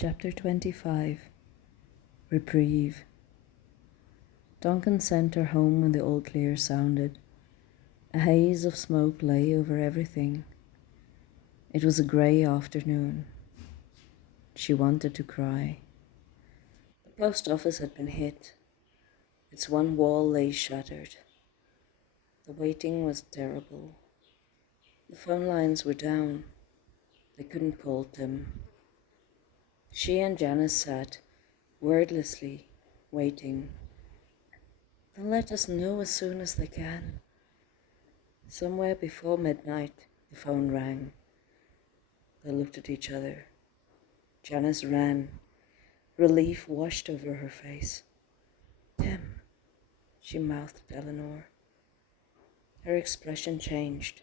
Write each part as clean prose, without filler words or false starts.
Chapter 25 Reprieve. Duncan sent her home when the All Clear sounded. A haze of smoke lay over everything. It was a grey afternoon. She wanted to cry. The post office had been hit. Its one wall lay shattered. The waiting was terrible. The phone lines were down. They couldn't call Tim. She and Janice sat, wordlessly, waiting. They'll let us know as soon as they can. Somewhere before midnight, the phone rang. They looked at each other. Janice ran. Relief washed over her face. Tim, she mouthed at Eleanor. Her expression changed.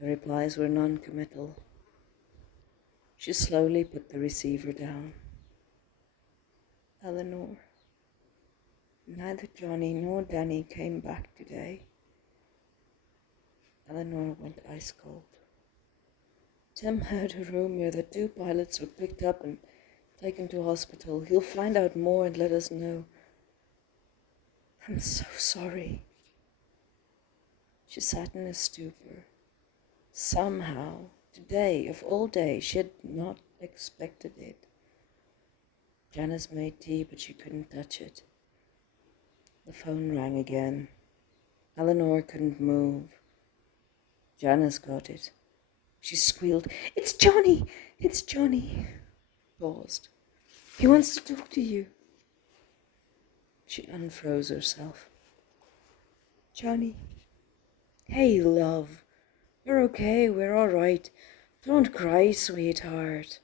Her replies were non-committal. She slowly put the receiver down. Eleanor, neither Johnny nor Danny came back today. Eleanor went ice cold. Tim heard a rumor that 2 pilots were picked up and taken to hospital. He'll find out more and let us know. I'm so sorry. She sat in a stupor. Somehow, today, of all days, she had not expected it. Janice made tea, but she couldn't touch it. The phone rang again. Eleanor couldn't move. Janice got it. She squealed, "It's Johnny! It's Johnny!" Paused. "He wants to talk to you." She unfroze herself. "Johnny." "Hey, love. We're okay. We're all right. Don't cry, sweetheart.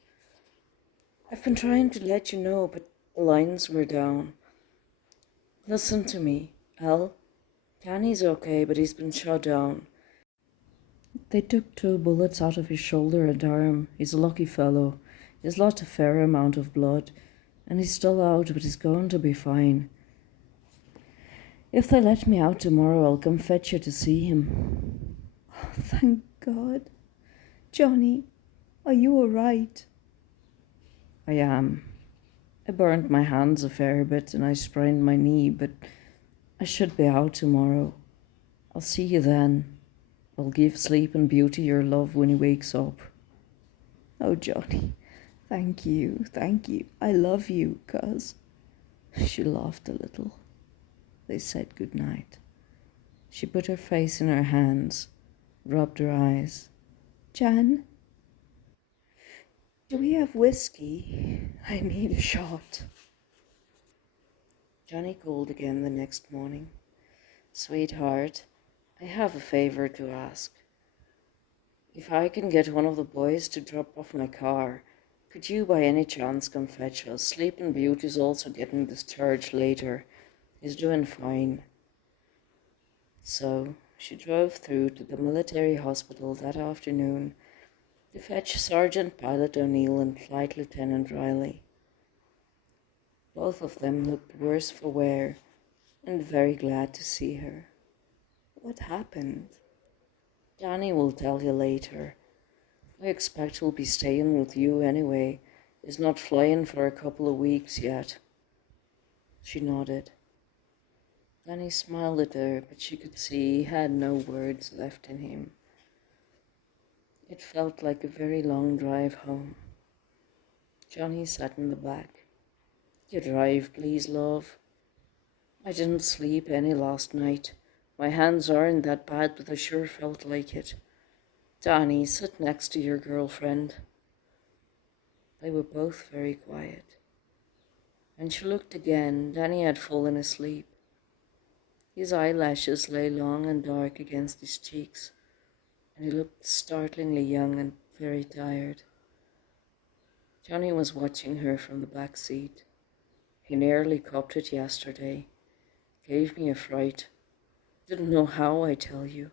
I've been trying to let you know, but the lines were down. Listen to me, El. Danny's okay, but he's been shot down. They took 2 bullets out of his shoulder and arm. He's a lucky fellow. He's lost a fair amount of blood, and he's still out, but he's going to be fine. If they let me out tomorrow, I'll come fetch you to see him." "Oh, thank God. Johnny, are you all right?" "I am. I burned my hands a fair bit and I sprained my knee, but I should be out tomorrow. I'll see you then. I'll give Sleep and Beauty your love when he wakes up." "Oh, Johnny, thank you. I love you, cuz." She laughed a little. They said good night. She put her face in her hands, rubbed her eyes. "Jan, do we have whiskey? I need a shot." Johnny called again the next morning. "Sweetheart, I have a favor to ask. If I can get one of the boys to drop off my car, could you by any chance come fetch us? Sleeping Beauty's also getting discharged later. He's doing fine." So she drove through to the military hospital that afternoon to fetch Sergeant Pilot O'Neill and Flight Lieutenant Riley. Both of them looked worse for wear and very glad to see her. "What happened?" "Danny will tell you later. I expect he'll be staying with you anyway. He's not flying for a couple of weeks yet." She nodded. Danny smiled at her, but she could see he had no words left in him. It felt like a very long drive home. Johnny sat in the back. "You drive, please, love. I didn't sleep any last night. My hands aren't that bad, but I sure felt like it. Danny, sit next to your girlfriend." They were both very quiet. When she looked again, Danny had fallen asleep. His eyelashes lay long and dark against his cheeks, and he looked startlingly young and very tired. Johnny was watching her from the back seat. "He nearly copped it yesterday. Gave me a fright. Didn't know how, I tell you."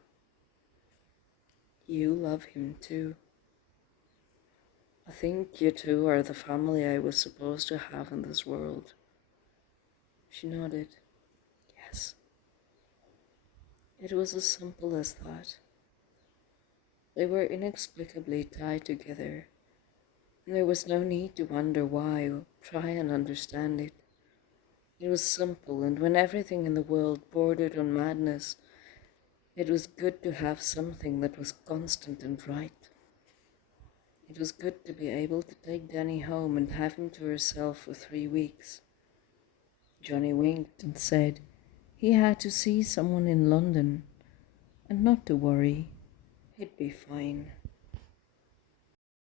"You love him too." "I think you two are the family I was supposed to have in this world." She nodded. "Yes." It was as simple as that. They were inexplicably tied together. There was no need to wonder why or try and understand it. It was simple, and when everything in the world bordered on madness, it was good to have something that was constant and right. It was good to be able to take Danny home and have him to herself for 3 weeks. Johnny winked and said he had to see someone in London, and not to worry, he'd be fine.